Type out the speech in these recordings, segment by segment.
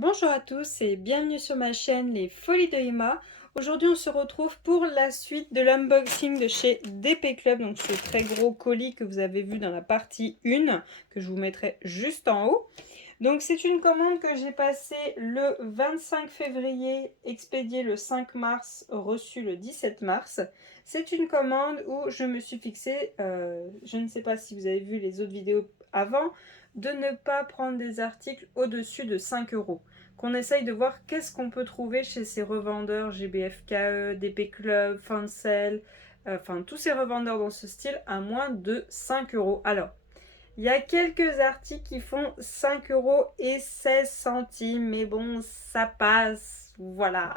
Bonjour à tous et bienvenue sur ma chaîne Les Folies de Emma. Aujourd'hui on se retrouve pour la suite de l'unboxing de chez DP Club, donc ce très gros colis que vous avez vu dans la partie 1, que je vous mettrai juste en haut. Donc c'est une commande que j'ai passée le 25 février, expédiée le 5 mars, reçue le 17 mars. C'est une commande où je me suis fixée, je ne sais pas si vous avez vu les autres vidéos avant, de ne pas prendre des articles au-dessus de 5 euros. Qu'on essaye de voir qu'est-ce qu'on peut trouver chez ces revendeurs GBFKE, DP Club, Fancel, enfin tous ces revendeurs dans ce style à moins de 5 euros. Alors, il y a quelques articles qui font 5 euros et 16 centimes, mais bon, ça passe, voilà.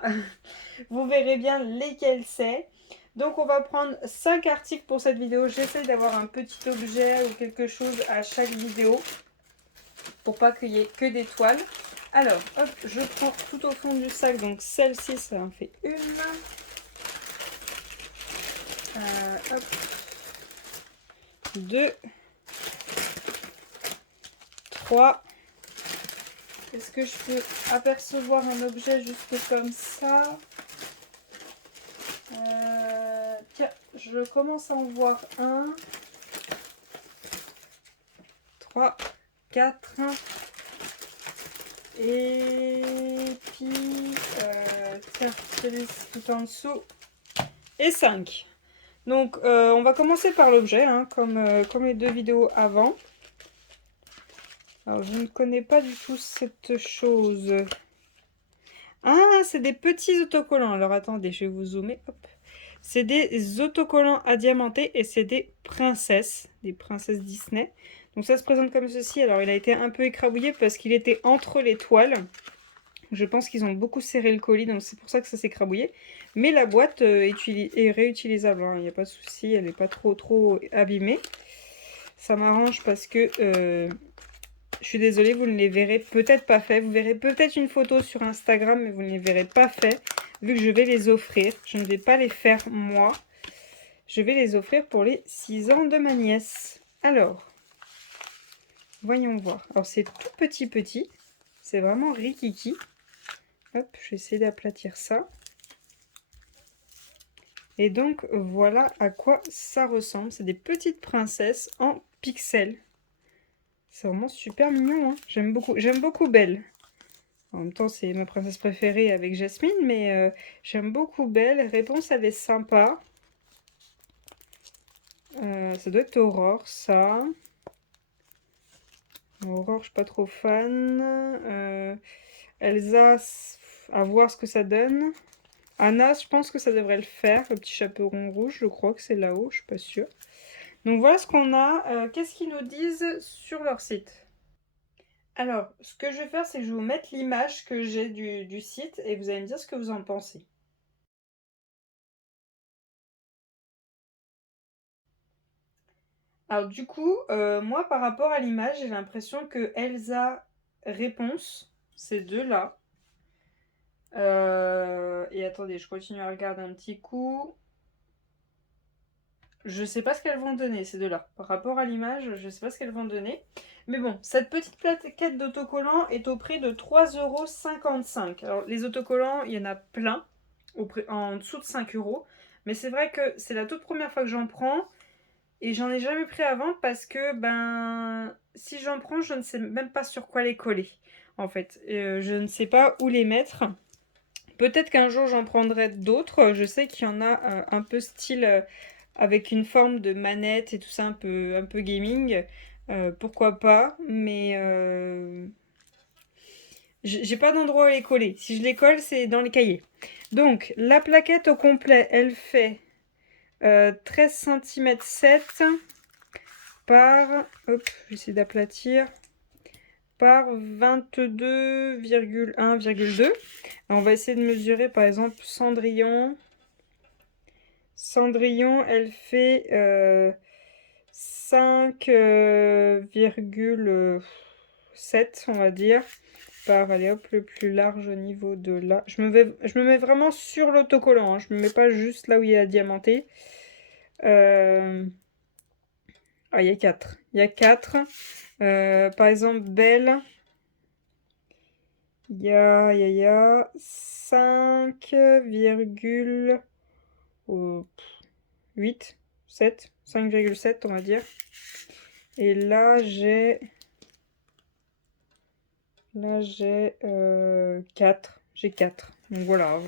Vous verrez bien lesquels c'est. Donc on va prendre 5 articles pour cette vidéo. J'essaie d'avoir un petit objet ou quelque chose à chaque vidéo pour pas qu'il y ait que des toiles. Alors, hop, je prends tout au fond du sac. Donc celle-ci, ça en fait une. Hop. Deux. 3. Est-ce que je peux apercevoir un objet juste comme ça? Tiens, je commence à en voir un. 3, 4. Et puis, tiens, celui-ci tout en dessous. Et 5. Donc, on va commencer par l'objet, hein, comme les deux vidéos avant. Alors, je ne connais pas du tout cette chose. Ah, c'est des petits autocollants. Alors, attendez, je vais vous zoomer. Hop. C'est des autocollants à diamanter et c'est des princesses Disney. Donc, ça se présente comme ceci. Alors, il a été un peu écrabouillé parce qu'il était entre les toiles. Je pense qu'ils ont beaucoup serré le colis, donc c'est pour ça que ça s'est écrabouillé. Mais la boîte est réutilisable, hein. Il n'y a pas de souci, elle n'est pas trop abîmée. Ça m'arrange parce que je suis désolée, vous ne les verrez peut-être pas fait. Vous verrez peut-être une photo sur Instagram, mais vous ne les verrez pas fait, vu que je vais les offrir. Je ne vais pas les faire moi. Je vais les offrir pour les 6 ans de ma nièce. Alors, voyons voir. Alors, c'est tout petit. C'est vraiment rikiki. Hop, je vais essayer d'aplatir ça. Et donc, voilà à quoi ça ressemble. C'est des petites princesses en pixels. C'est vraiment super mignon, hein. J'aime beaucoup Belle. En même temps, c'est ma princesse préférée avec Jasmine, mais j'aime beaucoup Belle. Réponse, elle est sympa. Ça doit être Aurore, ça. Aurore, je suis pas trop fan. Elsa, à voir ce que ça donne. Anna, je pense que ça devrait le faire. Le petit chaperon rouge, je crois que c'est là-haut, je suis pas sûre. Donc voilà ce qu'on a. Qu'est-ce qu'ils nous disent sur leur site? Alors, ce que je vais faire, c'est que je vais vous mettre l'image que j'ai du site et vous allez me dire ce que vous en pensez. Alors du coup, moi par rapport à l'image, j'ai l'impression que Elsa réponse, ces deux-là. Et attendez, je continue à regarder un petit coup. Je sais pas ce qu'elles vont donner, ces deux-là. Par rapport à l'image, je sais pas ce qu'elles vont donner. Mais bon, cette petite plaquette d'autocollants est au prix de 3,55 €. Alors, les autocollants, il y en a plein, en dessous de 5 euros. Mais c'est vrai que c'est la toute première fois que j'en prends. Et j'en ai jamais pris avant parce que, ben, si j'en prends, je ne sais même pas sur quoi les coller. En fait, je ne sais pas où les mettre. Peut-être qu'un jour j'en prendrai d'autres. Je sais qu'il y en a un peu style avec une forme de manette et tout ça un peu gaming. Pourquoi pas, mais j'ai pas d'endroit où les coller. Si je les colle, c'est dans les cahiers. Donc, la plaquette au complet, elle fait 13 cm 7 par... Hop, j'essaie d'aplatir. Par 22,1,2. On va essayer de mesurer par exemple Cendrillon. Cendrillon, elle fait 5,7, on va dire, par, allez hop, le plus large au niveau de là. Je me mets vraiment sur l'autocollant, hein. Je me mets pas juste là où il y a diamanté. Ah, il y a 4. Il y a 4. Par exemple, Belle. il y a 5,8, 7, 5,7 on va dire. Et là j'ai 4. J'ai 4. Donc voilà.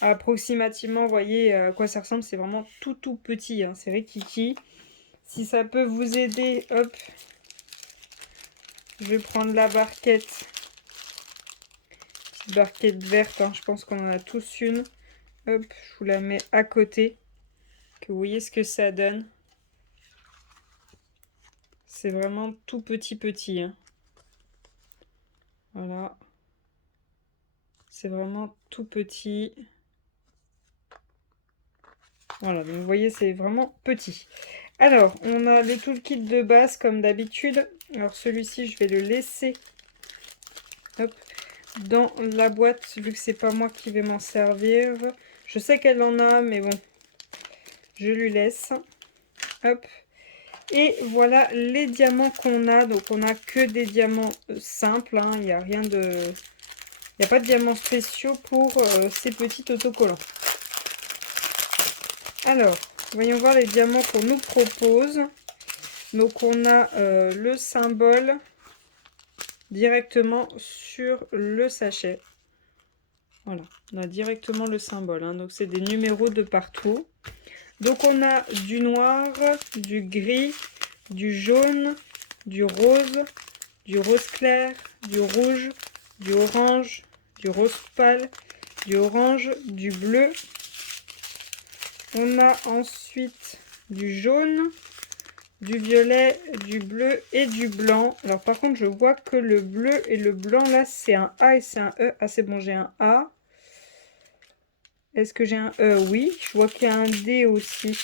Approximativement, vous voyez à quoi ça ressemble. C'est vraiment tout petit. Hein. C'est rikiki. Si ça peut vous aider, hop. Je vais prendre la barquette. Petite barquette verte. Hein. Je pense qu'on en a tous une. Hop, je vous la mets à côté. Que vous voyez ce que ça donne. C'est vraiment tout petit. Hein. Voilà. C'est vraiment tout petit. Voilà, donc vous voyez, c'est vraiment petit. Alors, on a les toolkits de base, comme d'habitude. Alors, celui-ci, je vais le laisser hop, dans la boîte, vu que c'est pas moi qui vais m'en servir. Je sais qu'elle en a, mais bon, je lui laisse. Hop. Et voilà les diamants qu'on a. Donc, on a que des diamants simples. Hein. Il n'y a rien de... Il n'y a pas de diamants spéciaux pour ces petits autocollants. Alors, voyons voir les diamants qu'on nous propose. Donc, on a le symbole directement sur le sachet. Voilà, on a directement le symbole. Hein. Donc, c'est des numéros de partout. Donc, on a du noir, du gris, du jaune, du rose clair, du rouge, du orange, du rose pâle, du orange, du bleu. On a ensuite du jaune, du violet, du bleu et du blanc. Alors par contre, je vois que le bleu et le blanc, là, c'est un A et c'est un E. Ah, c'est bon, j'ai un A. Est-ce que j'ai un E? Oui. Je vois qu'il y a un D aussi.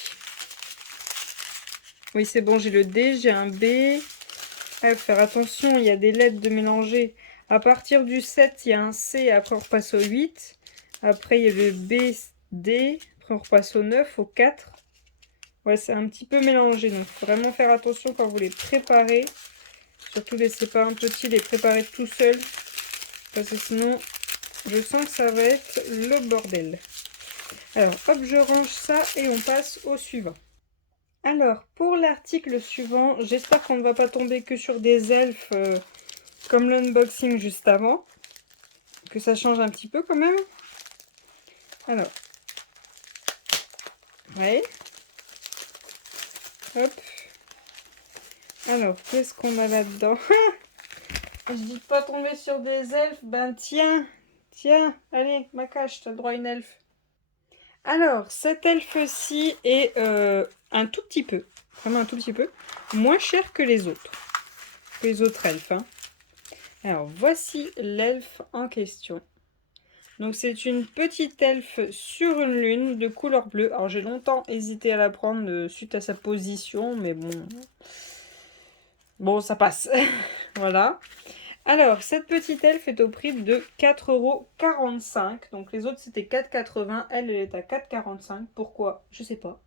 Oui, c'est bon, j'ai le D, j'ai un B. Ah, faire attention, il y a des lettres de mélanger. À partir du 7, il y a un C, après on repasse au 8. Après, il y a le B, D. Après, on repasse au 9, au 4. Ouais, c'est un petit peu mélangé, donc il faut vraiment faire attention quand vous les préparez. Surtout, laissez pas un petit les préparer tout seul. Parce que sinon, je sens que ça va être le bordel. Alors, hop, je range ça et on passe au suivant. Alors, pour l'article suivant, j'espère qu'on ne va pas tomber que sur des elfes comme l'unboxing juste avant. Que ça change un petit peu quand même. Alors, ouais. Hop. Alors, qu'est-ce qu'on a là-dedans? Je dis de pas tomber sur des elfes. Ben tiens, allez, Macache, t'as le droit à une elfe. Alors, cet elfe-ci est un tout petit peu, vraiment un tout petit peu, moins cher que les autres elfes. Hein. Alors, voici l'elfe en question. Donc, c'est une petite elfe sur une lune de couleur bleue. Alors, j'ai longtemps hésité à la prendre suite à sa position, mais bon, ça passe. Voilà. Alors, cette petite elfe est au prix de 4,45 €. Donc, les autres, c'était 4,80 €. Elle est à 4,45 €. Pourquoi? Je sais pas.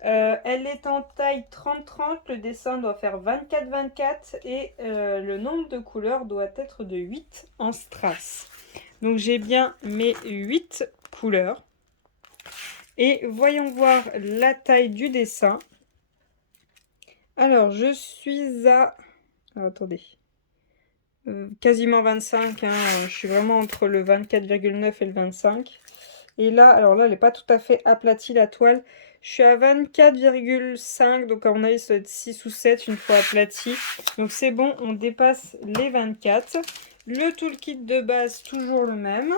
Elle est en taille 30-30. Le dessin doit faire 24-24. Et le nombre de couleurs doit être de 8 en strass. Donc, j'ai bien mes 8 couleurs. Et voyons voir la taille du dessin. Alors, je suis à... Alors, attendez. Quasiment 25, hein, je suis vraiment entre le 24,9 et le 25. Et là, alors là, elle n'est pas tout à fait aplatie la toile. Je suis à 24,5, donc à mon avis, ça doit être 6 ou 7 une fois aplatie. Donc c'est bon, on dépasse les 24. Le toolkit de base, toujours le même.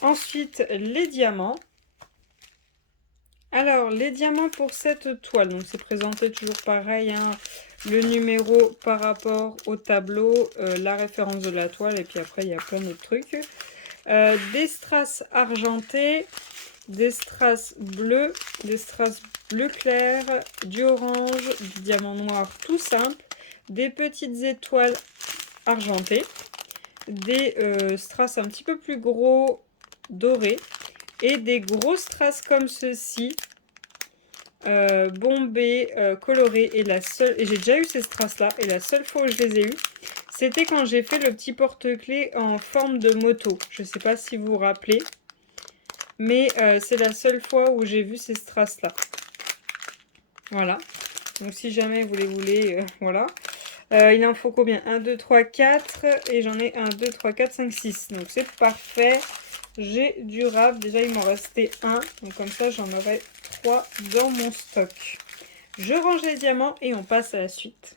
Ensuite, les diamants. Alors, les diamants pour cette toile, donc c'est présenté toujours pareil, hein, le numéro par rapport au tableau, la référence de la toile, et puis après il y a plein d'autres trucs. Des strass argentés, des strass bleus, des strass bleu clair, du orange, du diamant noir tout simple, des petites étoiles argentées, des strass un petit peu plus gros dorés, et des gros strass comme ceci, bombés, colorés. Et j'ai déjà eu ces strass là, et la seule fois où je les ai eus, C'était quand j'ai fait le petit porte-clés en forme de moto. Je ne sais pas si vous vous rappelez. Mais c'est la seule fois où j'ai vu ces strass-là. Voilà. Donc si jamais vous les voulez, voilà. Il en faut combien? 1, 2, 3, 4. Et j'en ai 1, 2, 3, 4, 5, 6. Donc c'est parfait. J'ai du rab. Déjà, il m'en restait un. Donc comme ça, j'en aurai 3 dans mon stock. Je range les diamants et on passe à la suite.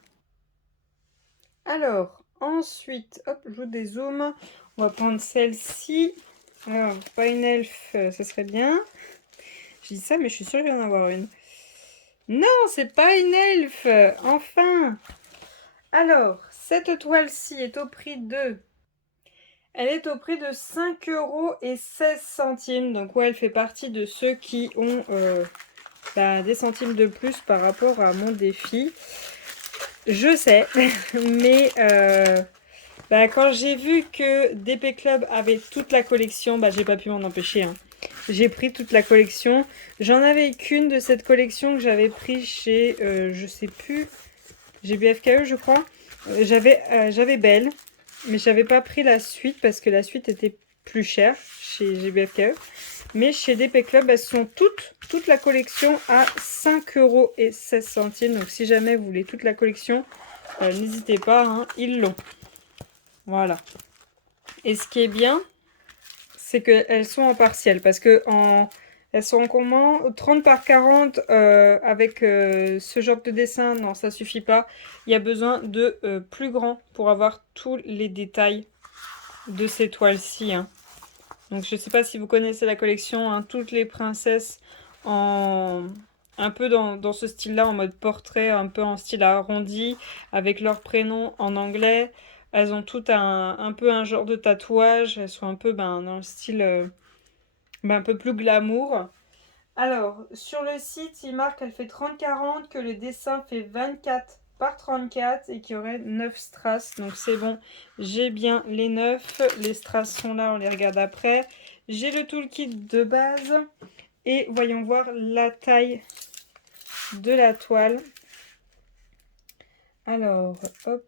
Alors, ensuite, hop, je vous dézoome. On va prendre celle-ci. Alors, pas une elfe, ça serait bien. Je dis ça, mais je suis sûre qu'il va y en avoir une. Non, c'est pas une elfe. Enfin. Alors, cette toile-ci est au prix de... Elle est au prix de 5,16 €. Donc, ouais, elle fait partie de ceux qui ont des centimes de plus par rapport à mon défi. Je sais, mais quand j'ai vu que DP Club avait toute la collection, j'ai pas pu m'en empêcher. Hein. J'ai pris toute la collection. J'en avais qu'une de cette collection que j'avais pris chez, je sais plus, GBFKE je crois. J'avais Belle, mais j'avais pas pris la suite parce que la suite était plus chère chez GBFKE. Mais chez DP Club, elles sont toute la collection à 5,16 €. Donc si jamais vous voulez toute la collection, n'hésitez pas, hein, ils l'ont. Voilà. Et ce qui est bien, c'est qu'elles sont en partiel. Parce que elles sont en comment 30 par 40 avec ce genre de dessin, non, ça suffit pas. Il y a besoin de plus grand pour avoir tous les détails de ces toiles-ci. Hein. Donc je ne sais pas si vous connaissez la collection, hein, toutes les princesses un peu dans ce style-là, en mode portrait, un peu en style arrondi, avec leur prénom en anglais. Elles ont toutes un peu un genre de tatouage, elles sont un peu dans le style un peu plus glamour. Alors, sur le site, il marque qu'elle fait 30-40, que le dessin fait 24 par 34 et qu'il y aurait 9 strass. Donc c'est bon, j'ai bien les 9. Les strass sont là, on les regarde après. J'ai le toolkit de base. Et voyons voir la taille de la toile. Alors, hop.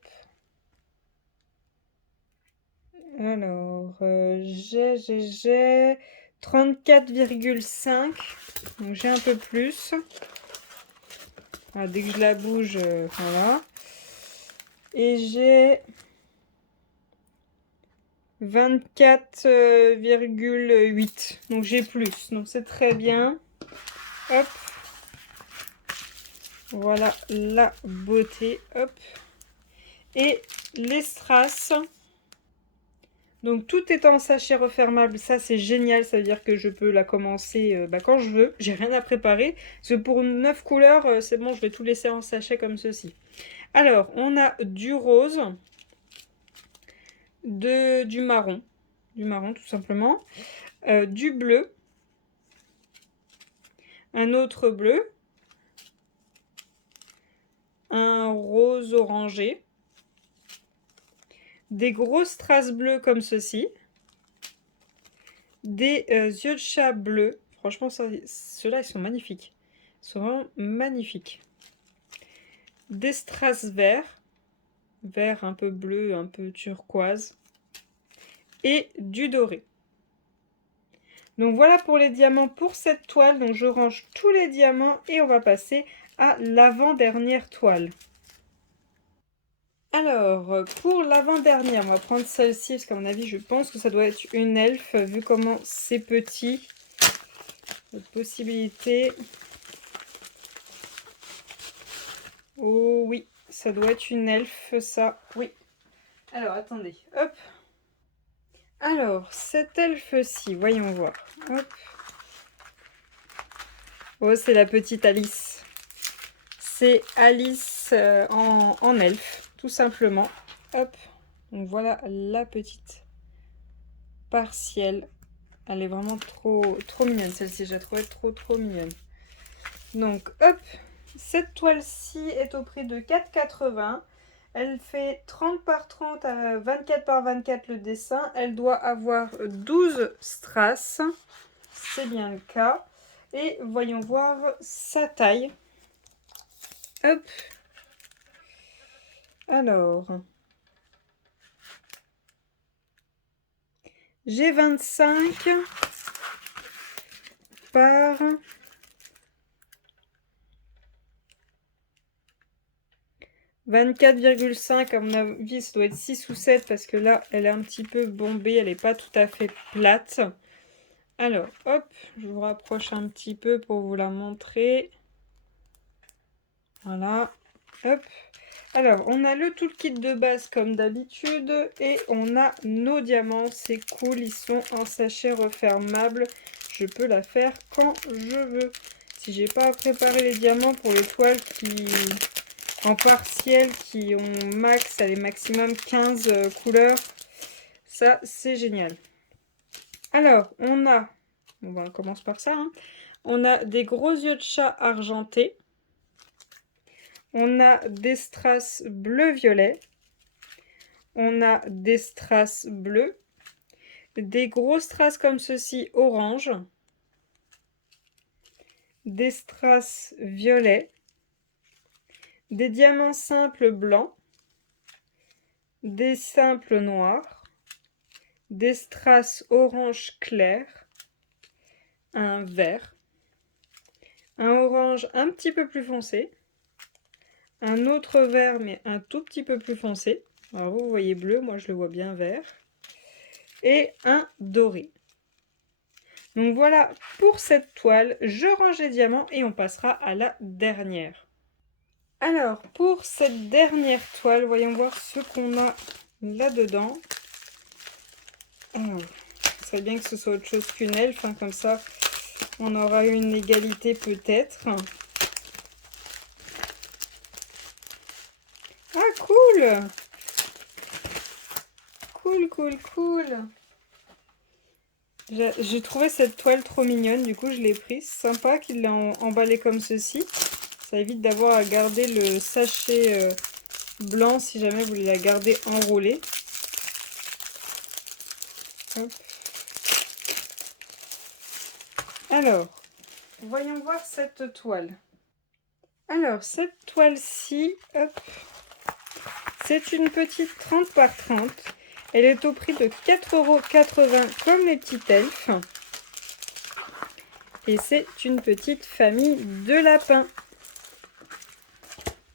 Alors, j'ai 34,5. Donc j'ai un peu plus. Voilà, dès que je la bouge, voilà. Et j'ai 24,8. Donc j'ai plus. Donc c'est très bien. Hop. Voilà la beauté. Hop. Et les strass. Donc tout est en sachet refermable, ça c'est génial, ça veut dire que je peux la commencer quand je veux, j'ai rien à préparer. Parce que pour 9 couleurs, c'est bon, je vais tout laisser en sachet comme ceci. Alors, on a du rose, du marron tout simplement, du bleu, un autre bleu, un rose orangé, des grosses strass bleues comme ceci, des yeux de chat bleus. Franchement, ceux-là, ils sont magnifiques. Ils sont vraiment magnifiques. Des strass verts. Vert un peu bleu, un peu turquoise. Et du doré. Donc voilà pour les diamants pour cette toile. Donc je range tous les diamants et on va passer à l'avant-dernière toile. Alors, pour l'avant-dernière, on va prendre celle-ci, parce qu'à mon avis, je pense que ça doit être une elfe, vu comment c'est petit. Notre possibilité. Oh oui, ça doit être une elfe, ça. Oui. Alors, attendez. Hop. Alors, cette elfe-ci, voyons voir. Hop. Oh, c'est la petite Alice. C'est Alice en elfe, tout simplement. Hop. Donc voilà la petite partielle. Elle est vraiment trop mignonne, celle-ci. Je la trouvais trop mignonne. Donc, hop. Cette toile-ci est au prix de 4,80 €. Elle fait 30 par 30 à 24 par 24 le dessin. Elle doit avoir 12 strass. C'est bien le cas. Et voyons voir sa taille. Hop. Alors. G25 par 24,5, à mon avis ça doit être 6 ou 7 parce que là elle est un petit peu bombée, elle n'est pas tout à fait plate. Alors hop, je vous rapproche un petit peu pour vous la montrer. Voilà, hop. Alors on a le toolkit de base comme d'habitude et on a nos diamants, c'est cool, ils sont en sachet refermable. Je peux la faire quand je veux. Si j'ai pas à préparer les diamants pour les toiles qui en partiel qui ont max, allez, maximum 15 couleurs, ça c'est génial. Alors on a, on commence par ça, hein. On a des gros yeux de chat argentés, on a des strass bleu-violet, on a des strass bleus, des gros strass comme ceci orange, des strass violets, des diamants simples blancs, des simples noirs, des strass orange clair, un vert, un orange un petit peu plus foncé, un autre vert mais un tout petit peu plus foncé, alors vous voyez bleu, moi je le vois bien vert, et un doré. Donc voilà pour cette toile, je range les diamants et on passera à la dernière. Alors pour cette dernière toile, voyons voir ce qu'on a là-dedans. Alors, ce serait bien que ce soit autre chose qu'une elfe, hein, comme ça on aura une égalité peut-être. Ah cool! Cool, cool, cool! J'ai trouvé cette toile trop mignonne, du coup je l'ai prise. Sympa qu'il l'ait emballée comme ceci. Ça évite d'avoir à garder le sachet blanc si jamais vous voulez la garder enroulée. Hop. Alors, voyons voir cette toile. Alors, cette toile-ci, hop, c'est une petite 30 par 30. Elle est au prix de 4,80 € comme les petites elfes. Et c'est une petite famille de lapins.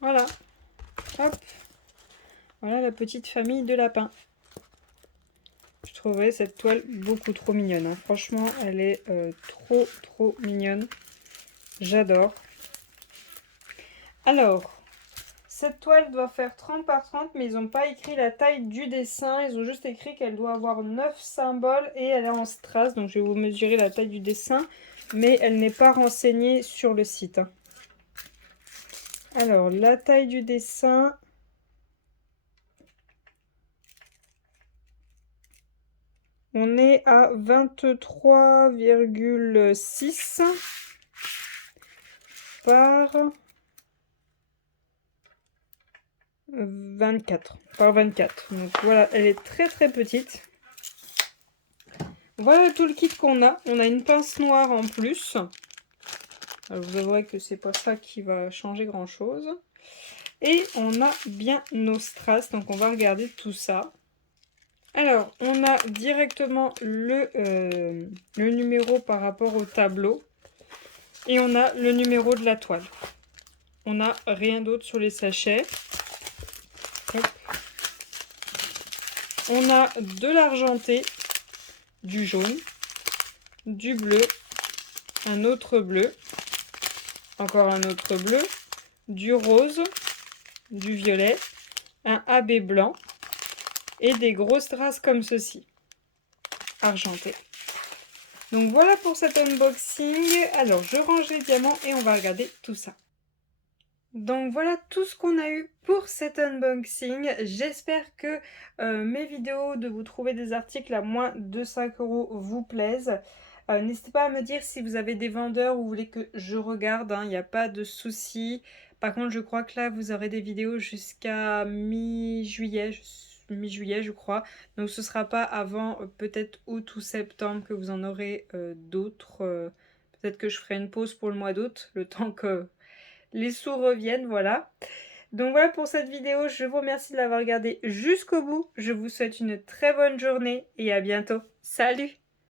Voilà. Hop. Voilà la petite famille de lapins. Je trouvais cette toile beaucoup trop mignonne, hein. Franchement, elle est trop mignonne. J'adore. Alors, cette toile doit faire 30 par 30, mais ils n'ont pas écrit la taille du dessin. Ils ont juste écrit qu'elle doit avoir 9 symboles et elle est en strass. Donc, je vais vous mesurer la taille du dessin, mais elle n'est pas renseignée sur le site, hein. Alors, la taille du dessin... On est à 23,6 par 24. Par 24. Donc voilà, elle est très petite. Voilà tout le kit qu'on a. On a une pince noire en plus. Alors, je vous avouerai que c'est pas ça qui va changer grand chose. Et on a bien nos strass. Donc on va regarder tout ça. Alors, on a directement le numéro par rapport au tableau. Et on a le numéro de la toile. On n'a rien d'autre sur les sachets. Hop. On a de l'argenté, du jaune, du bleu, un autre bleu, encore un autre bleu, du rose, du violet, un AB blanc et des grosses strass comme ceci, argenté. Donc voilà pour cet unboxing. Alors je range les diamants et on va regarder tout ça. Donc voilà tout ce qu'on a eu pour cet unboxing. J'espère que mes vidéos de vous trouver des articles à moins de 5 € vous plaisent. N'hésitez pas à me dire si vous avez des vendeurs ou vous voulez que je regarde, hein, il n'y a pas de souci. Par contre je crois que là vous aurez des vidéos jusqu'à mi-juillet je crois. Donc ce sera pas avant peut-être août ou septembre que vous en aurez d'autres. Peut-être que je ferai une pause pour le mois d'août, le temps que les sous reviennent, voilà. Donc voilà pour cette vidéo, je vous remercie de l'avoir regardée jusqu'au bout. Je vous souhaite une très bonne journée et à bientôt. Salut!